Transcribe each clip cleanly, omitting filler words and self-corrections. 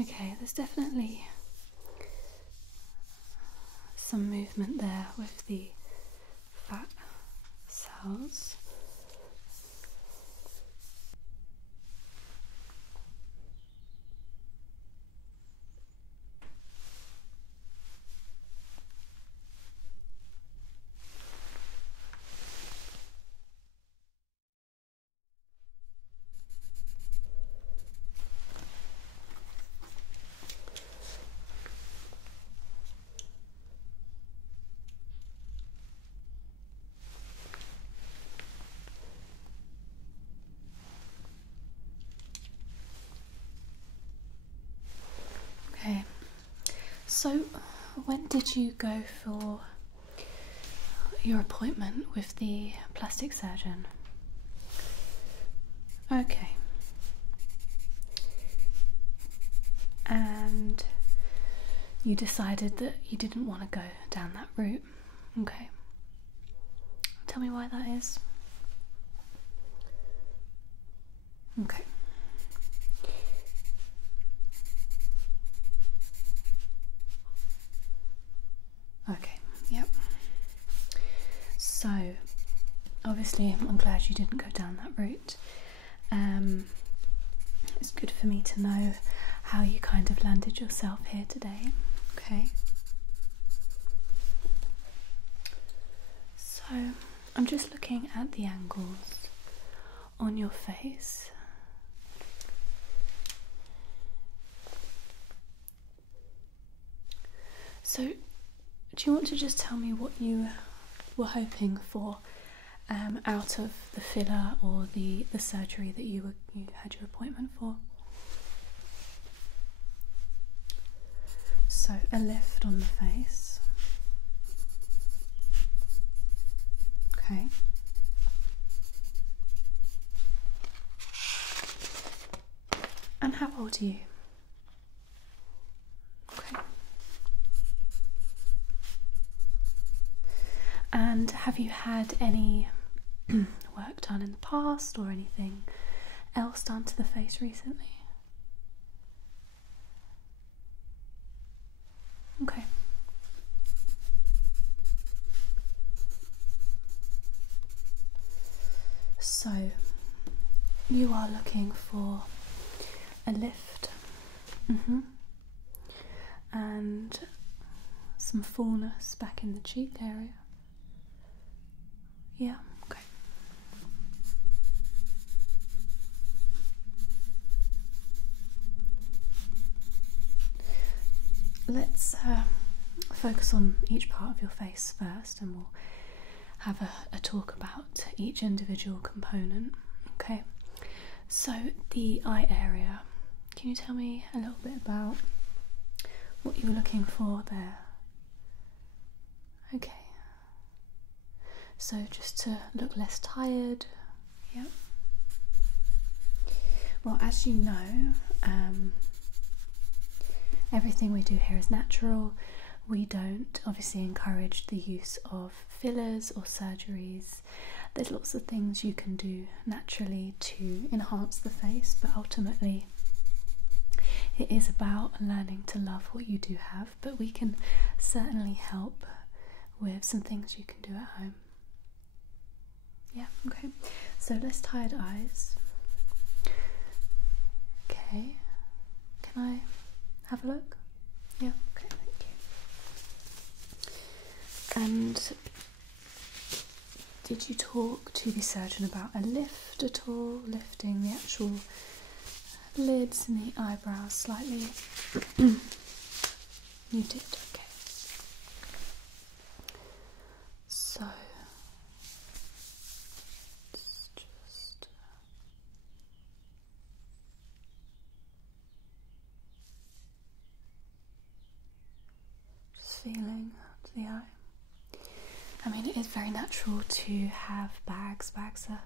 Okay, there's definitely some movement there with the fat cells. Okay, so when did you go for your appointment with the plastic surgeon? Okay. And you decided that you didn't want to go down that route. Okay. Tell me why that is. Okay. Okay, yep. So, obviously, I'm glad you didn't go down that route. It's good for me to know how you kind of landed yourself here today. Okay. So, I'm just looking at the angles on your face. So, do you want to just tell me what you were hoping for out of the filler or the surgery that you had your appointment for? So, a lift on the face. Okay. And how old are you? Okay. And have you had any work done in the past or anything else done to the face recently? Okay. So, you are looking for a lift, and some fullness back in the cheek area. Yeah, okay. Let's focus on each part of your face first, and we'll have a talk about each individual component. Okay, so the eye area, can you tell me a little bit about what you were looking for there? Okay, so just to look less tired. Yeah. Well, as you know, everything we do here is natural. We don't obviously encourage the use of fillers or surgeries. There's lots of things you can do naturally to enhance the face, but ultimately it is about learning to love what you do have, but we can certainly help with some things you can do at home. Yeah, okay. So less tired eyes. Okay. Can I have a look? Yeah, okay, thank you. And did you talk to the surgeon about a lift at all? Lifting the actual lids and the eyebrows slightly? You did, okay. So it's just feeling the eye. I mean, it is very natural to have bags. Bags are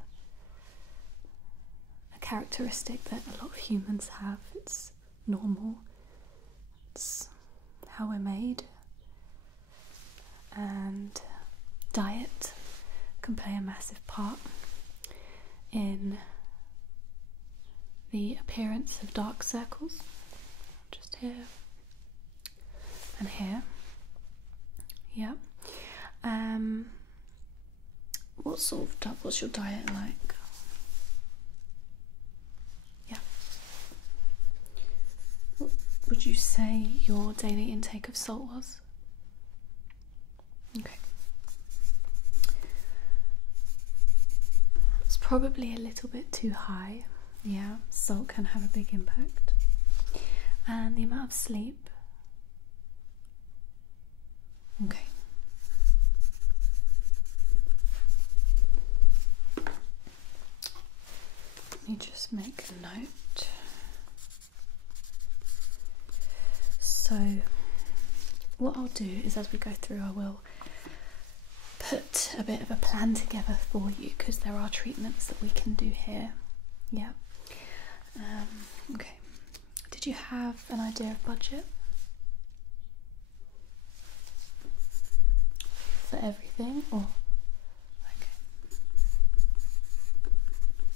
a characteristic that a lot of humans have. It's normal. It's how we're made. And diet can play a massive part in the appearance of dark circles. Just here and here. Yeah. What's your diet like? Yeah. What would you say your daily intake of salt was? Okay. It's probably a little bit too high. Yeah, salt can have a big impact. And the amount of sleep. Okay. Let me just make a note. So what I'll do is, as we go through, I will put a bit of a plan together for you, because there are treatments that we can do here. Yeah. Okay. Did you have an idea of budget for everything, or?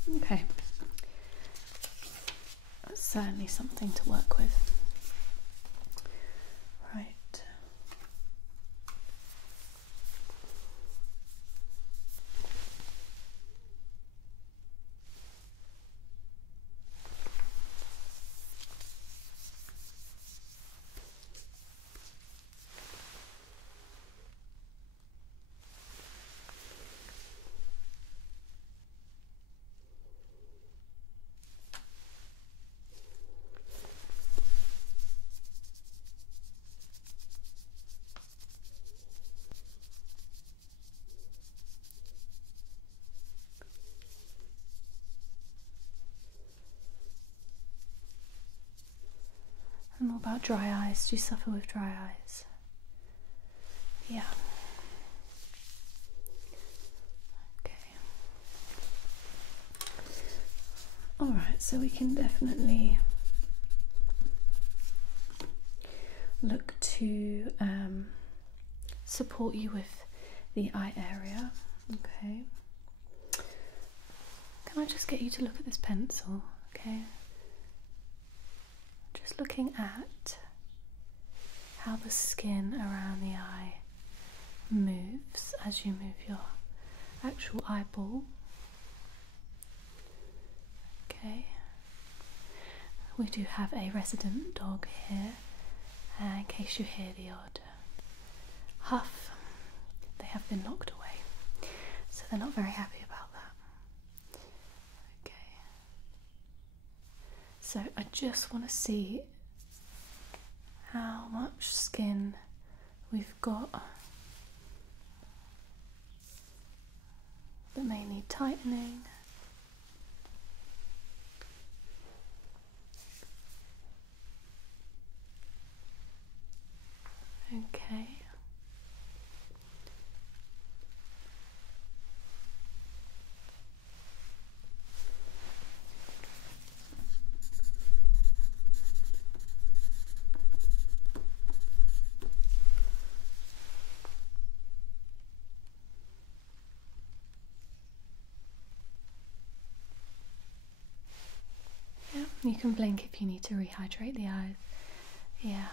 Okay. Okay. That's certainly something to work with. Right. And what about dry eyes? Do you suffer with dry eyes? Yeah. Okay. Alright, so we can definitely look to support you with the eye area. Okay. Can I just get you to look at this pencil? Okay. Just looking at how the skin around the eye moves as you move your actual eyeball. Okay. We do have a resident dog here, in case you hear the odd huff. They have been locked away, so they're not very happy about that. Okay. So I just want to see how much skin we've got that may need tightening. Okay. Yeah, you can blink if you need to rehydrate the eyes. Yeah.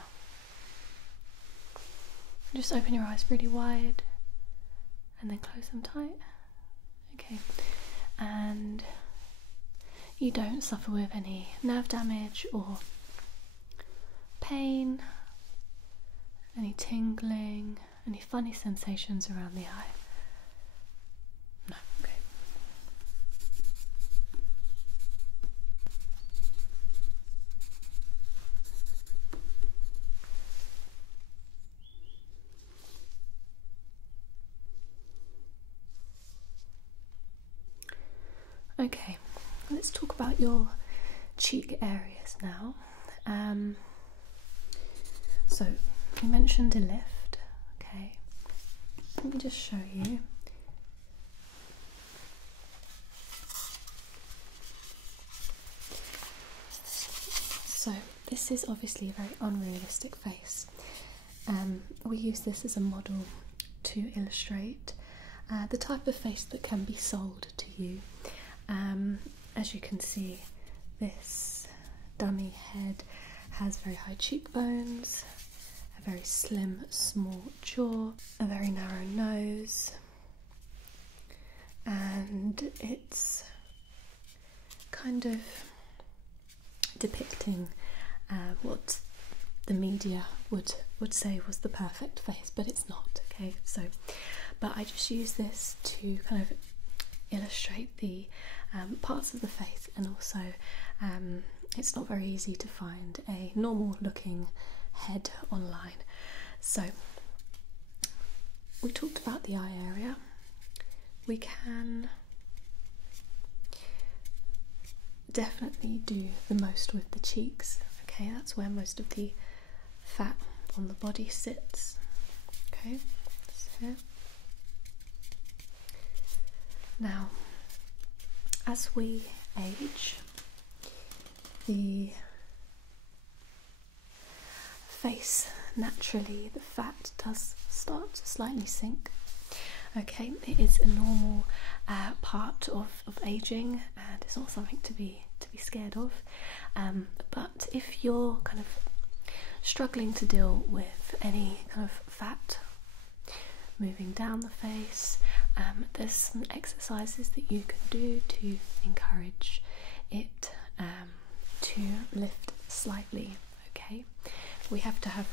Just open your eyes really wide and then close them tight. Okay. And you don't suffer with any nerve damage or pain, any tingling, any funny sensations around the eye? No. Okay. Okay, let's talk about your cheek areas now. So you mentioned a lift. Okay, let me just show you. So this is obviously a very unrealistic face. We use this as a model to illustrate the type of face that can be sold to you. As you can see, this dummy head has very high cheekbones, a very slim, small jaw, a very narrow nose, and it's kind of depicting what the media would say was the perfect face, but it's not. Okay, so but I just use this to kind of illustrate the parts of the face, and also it's not very easy to find a normal looking head online. So we talked about the eye area. We can definitely do the most with the cheeks. Okay, that's where most of the fat on the body sits. Okay, so now as we age, the face, naturally the fat does start to slightly sink. Okay, it is a normal part of aging, and it's not something to be scared of. But if you're kind of struggling to deal with any kind of fat moving down the face, there's some exercises that you can do to encourage it to lift slightly. Okay, we have to have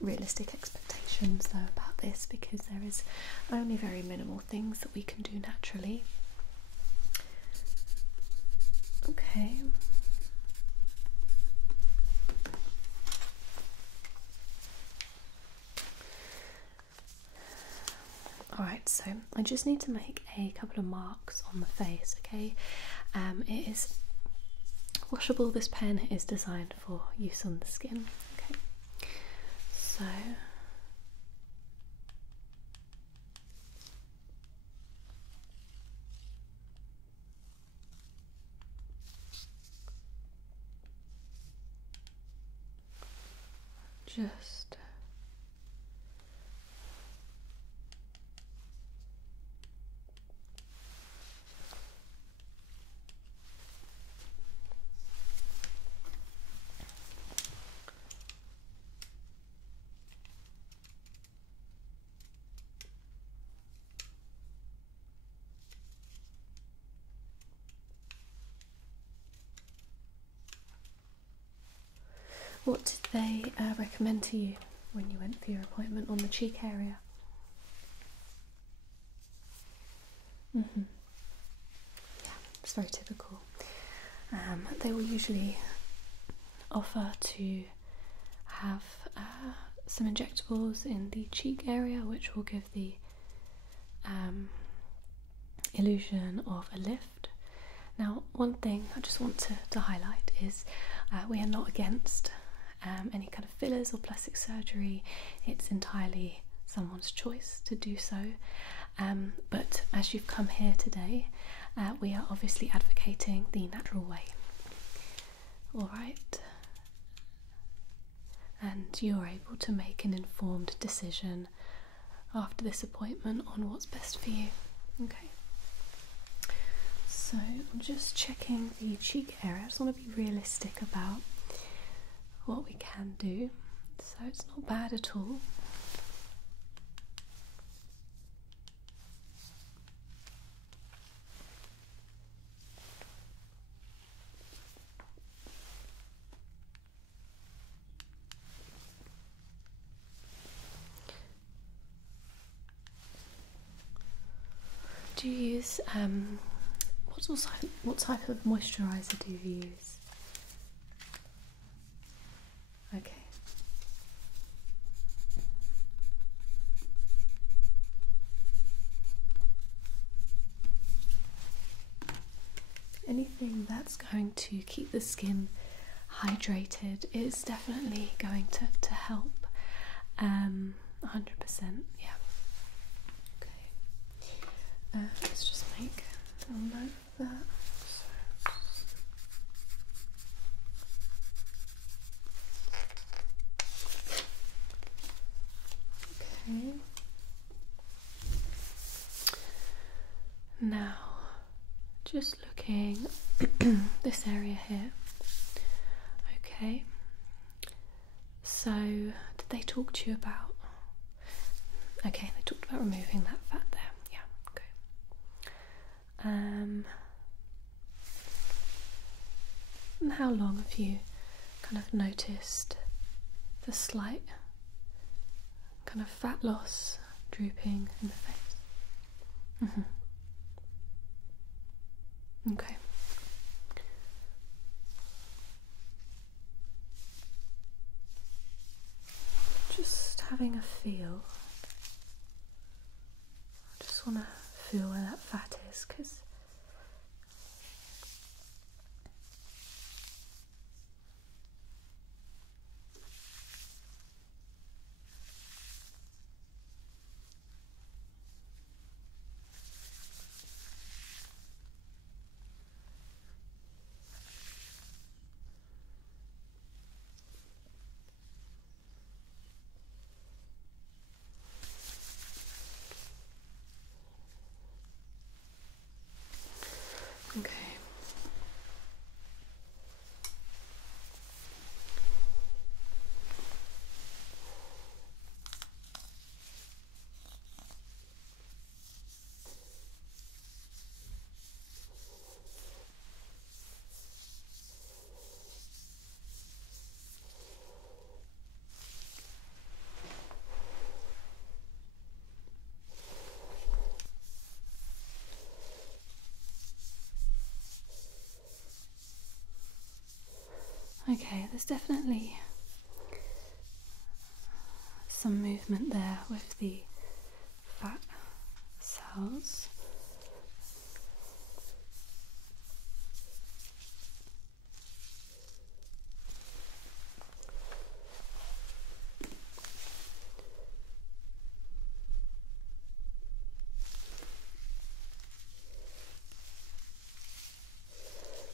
realistic expectations though about this, because there is only very minimal things that we can do naturally. Okay. Alright, so I just need to make a couple of marks on the face, okay? It is washable. This pen is designed for use on the skin, okay? So just what did they recommend to you when you went for your appointment on the cheek area? Yeah, it's very typical. They will usually offer to have some injectables in the cheek area, which will give the illusion of a lift. Now, one thing I just want to highlight is we are not against any kind of fillers or plastic surgery. It's entirely someone's choice to do so, but as you've come here today, we are obviously advocating the natural way. Alright, and you're able to make an informed decision after this appointment on what's best for you. Okay, so I'm just checking the cheek area. I just want to be realistic about what we can do, so it's not bad at all. Do you use what type of moisturiser do you use? Okay. Anything that's going to keep the skin hydrated is definitely going to help. 100%, yeah. Okay. Let's just make a note of that. Okay. Now, just looking this area here. Okay, So, did they talk to you about? Okay, they talked about removing that fat there. Yeah, okay. And how long have you kind of noticed the slight kind of fat loss drooping in the face? Okay. Just having a feel. I just want to feel where that fat is, because okay. Okay, there's definitely some movement there with the fat cells.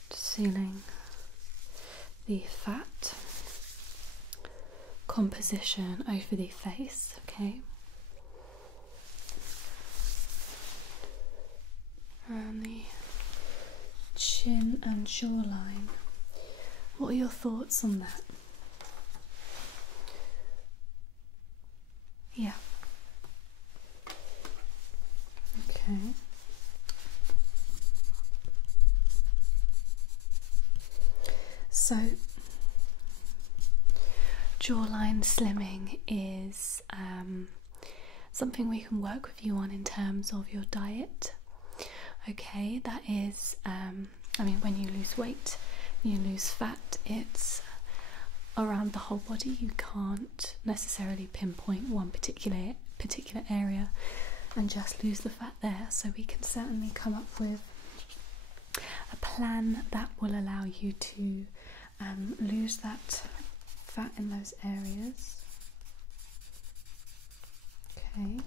Just feeling the fat composition over the face, okay? And the chin and jawline. What are your thoughts on that? Yeah. Okay. So, jawline slimming is something we can work with you on in terms of your diet. Okay, that is, I mean, when you lose weight, you lose fat, it's around the whole body. You can't necessarily pinpoint one particular area and just lose the fat there. So we can certainly come up with a plan that will allow you to lose that fat in those areas. Okay.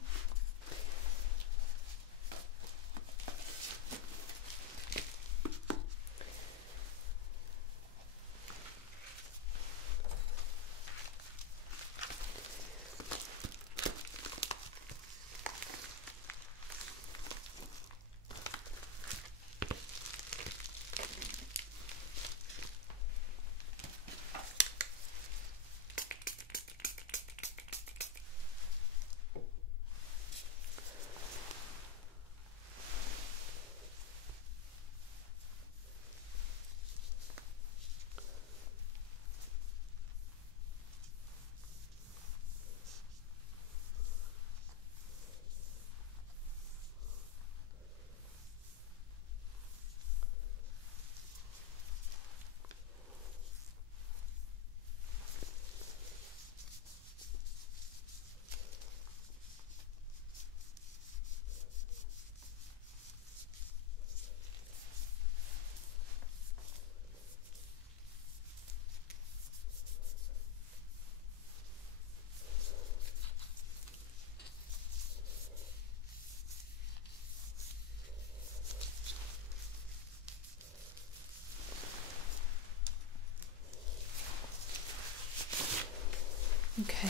Okay.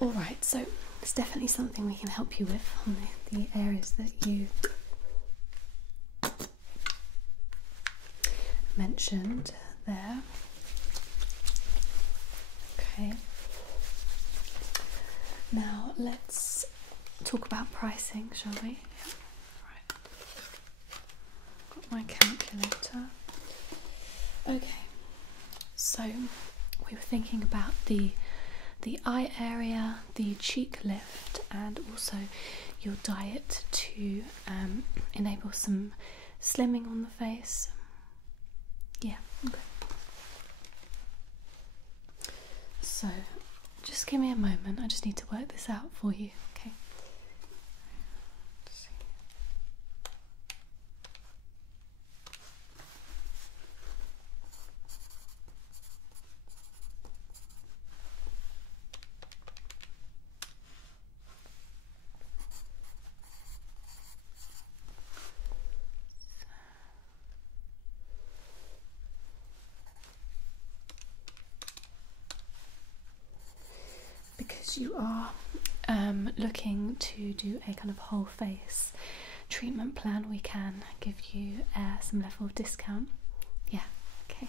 Alright, so it's definitely something we can help you with on the areas that you mentioned there. Okay. Now let's talk about pricing, shall we? Yeah. Right. Got my calculator. Okay. So we were thinking about the eye area, the cheek lift, and also your diet to enable some slimming on the face. Yeah, okay. So just give me a moment, I just need to work this out for you, okay? Let's see. Because you are looking to do a kind of whole face treatment plan, we can give you some level of discount. Yeah, okay.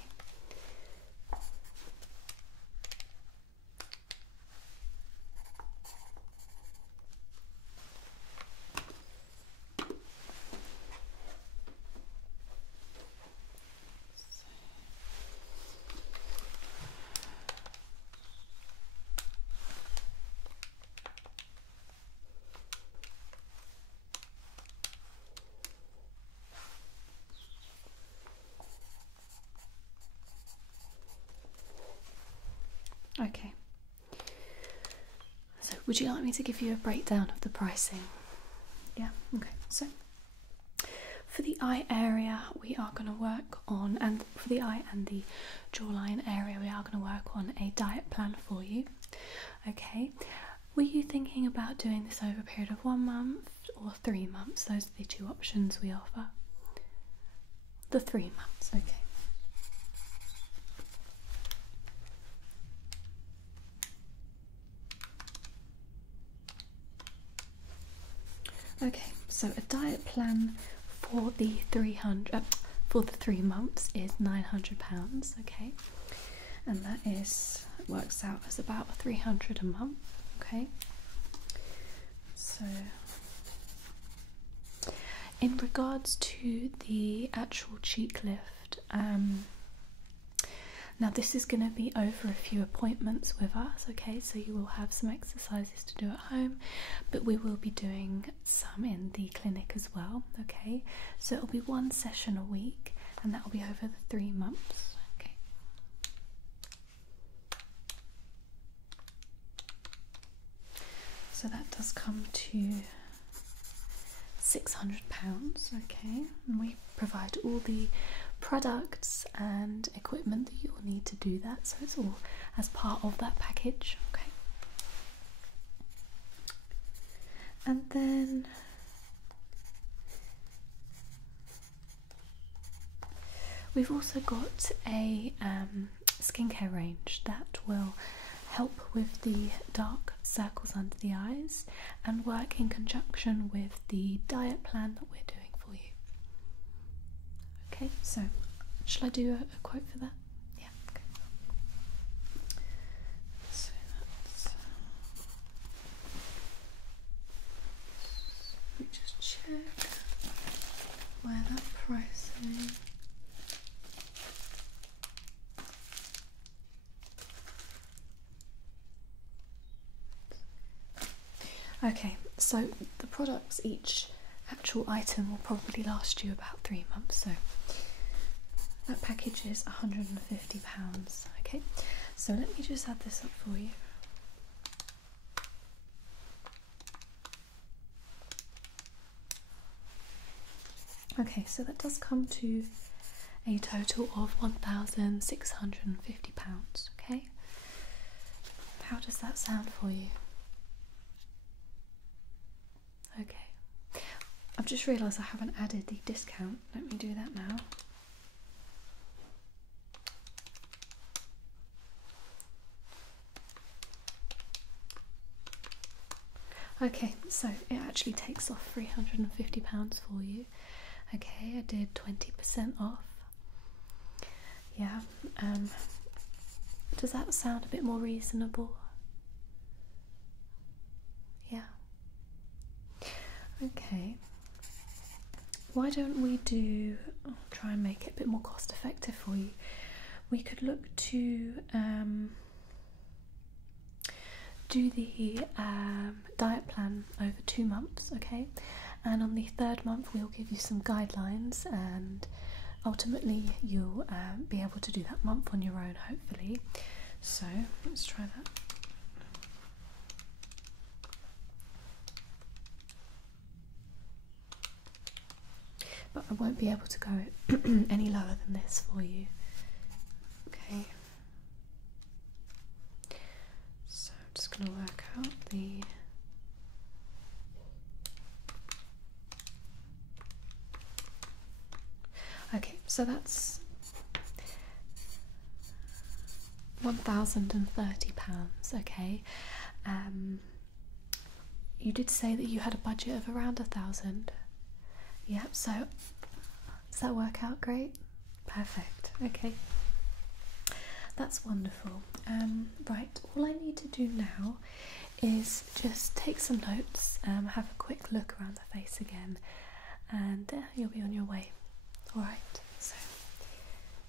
Okay. So would you like me to give you a breakdown of the pricing? Yeah, okay. So for the eye area we are going to work on, and for the eye and the jawline area we are going to work on a diet plan for you. Okay. Were you thinking about doing this over a period of 1 month or 3 months? Those are the two options we offer. The 3 months, okay. Okay, so a diet plan for the 3 months is £900, okay, and that works out as about £300 a month, okay. So in regards to the actual cheek lift, now this is going to be over a few appointments with us, okay, so you will have some exercises to do at home, but we will be doing some in the clinic as well, okay, so it'll be 1 session a week and that will be over the 3 months, okay. So that does come to £600, okay, and we provide all the products and equipment that you will need to do that, so it's all as part of that package, okay. And then we've also got a skincare range that will help with the dark circles under the eyes and work in conjunction with the diet plan that we're doing for you. Okay, so shall I do a quote for that? Yeah, okay. So that's, let me just check where that pricing. Okay, so the products, each actual item will probably last you about 3 months, so that package is £150, okay, so let me just add this up for you. Okay, so that does come to a total of £1,650, okay. How does that sound for you? Okay, I've just realised I haven't added the discount. Let me do that now. Okay, so it actually takes off £350 for you. Okay, I did 20% off. Yeah, Does that sound a bit more reasonable? Yeah. Okay. Why don't we try and make it a bit more cost effective for you? We could look to do the diet plan over 2 months, okay? And on the 3rd month we'll give you some guidelines, and ultimately you'll be able to do that month on your own, hopefully. So let's try that. But I won't be able to go any lower than this for you. Okay. So I'm just going to work out the... Okay, so that's £1,030, okay. You did say that you had a budget of around 1,000. Yep, so does that work out great? Perfect, okay. That's wonderful. Right, all I need to do now is just take some notes, have a quick look around the face again, and you'll be on your way. Alright, so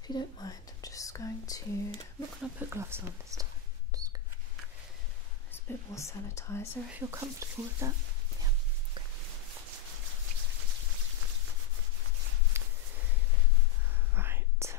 if you don't mind, I'm just going to, I'm not going to put gloves on this time. Just going to use a bit more sanitizer if you're comfortable with that. Yeah, okay. Right.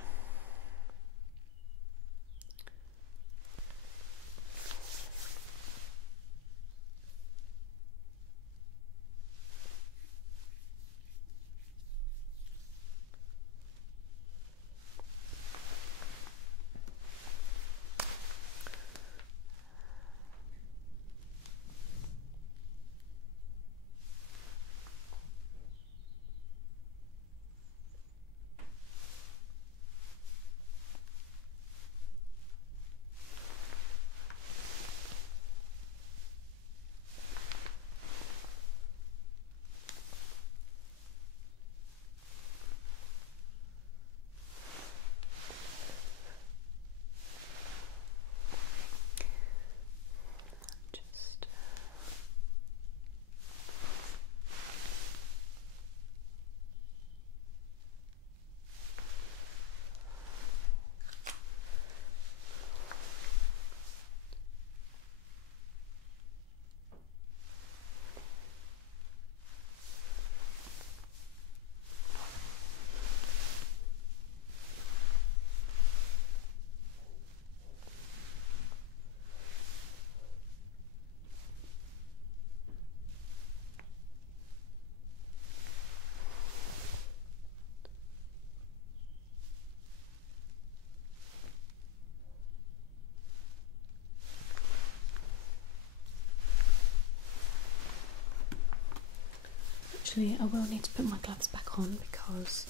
Actually, I will need to put my gloves back on because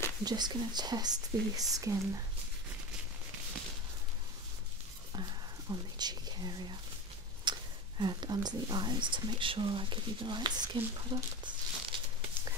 I'm just going to test the skin on the cheek area and under the eyes to make sure I give you the right skin products. Okay.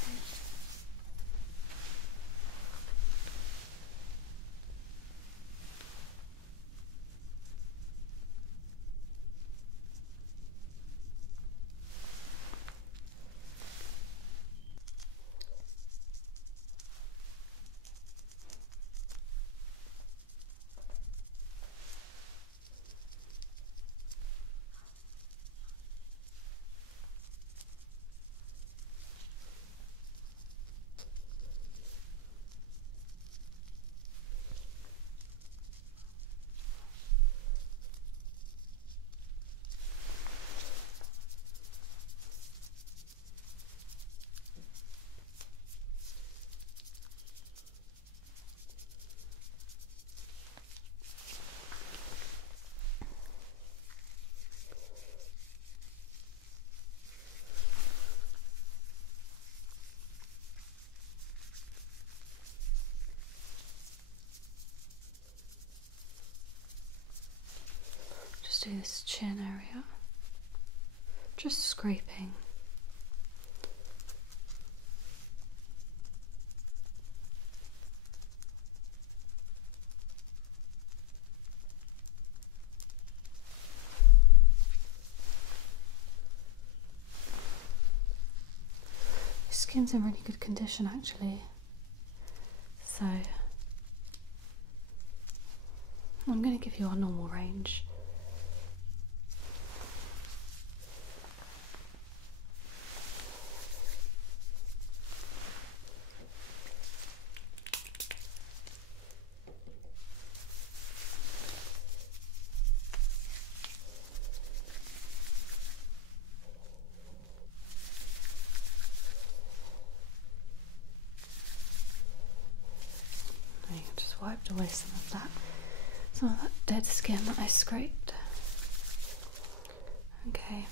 Just do this chin area, just scraping. skin's in really good condition actually. So I'm going to give you our normal range. Just wiped away some of that dead skin that I scraped. Okay.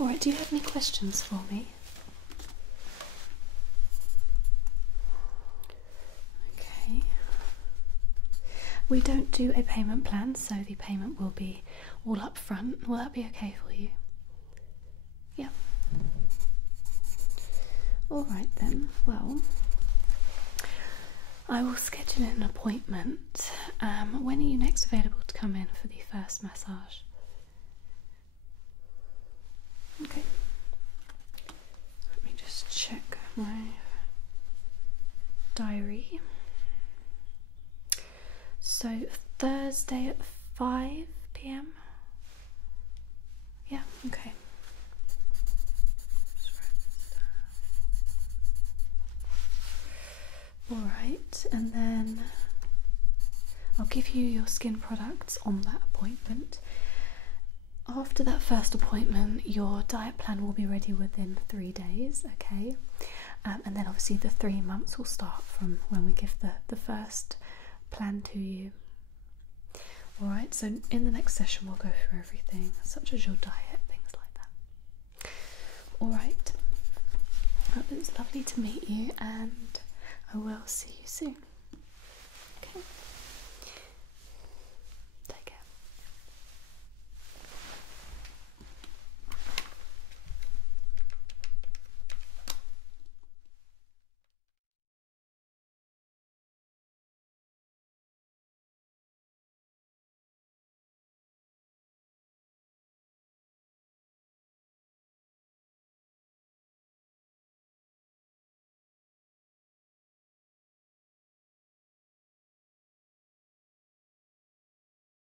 Alright, do you have any questions for me? Okay. We don't do a payment plan, so the payment will be all up front. Will that be okay for you? Yeah. Alright then, well, I will schedule an appointment. When are you next available to come in for the first massage? Okay. Let me just check my diary. So Thursday at 5 p.m? Yeah, okay. Alright, and then I'll give you your skin products on that appointment. After that first appointment, your diet plan will be ready within 3 days, okay? And then obviously the 3 months will start from when we give the first plan to you. Alright, so in the next session we'll go through everything, such as your diet, things like that. Alright, well, it was lovely to meet you, and I will see you soon.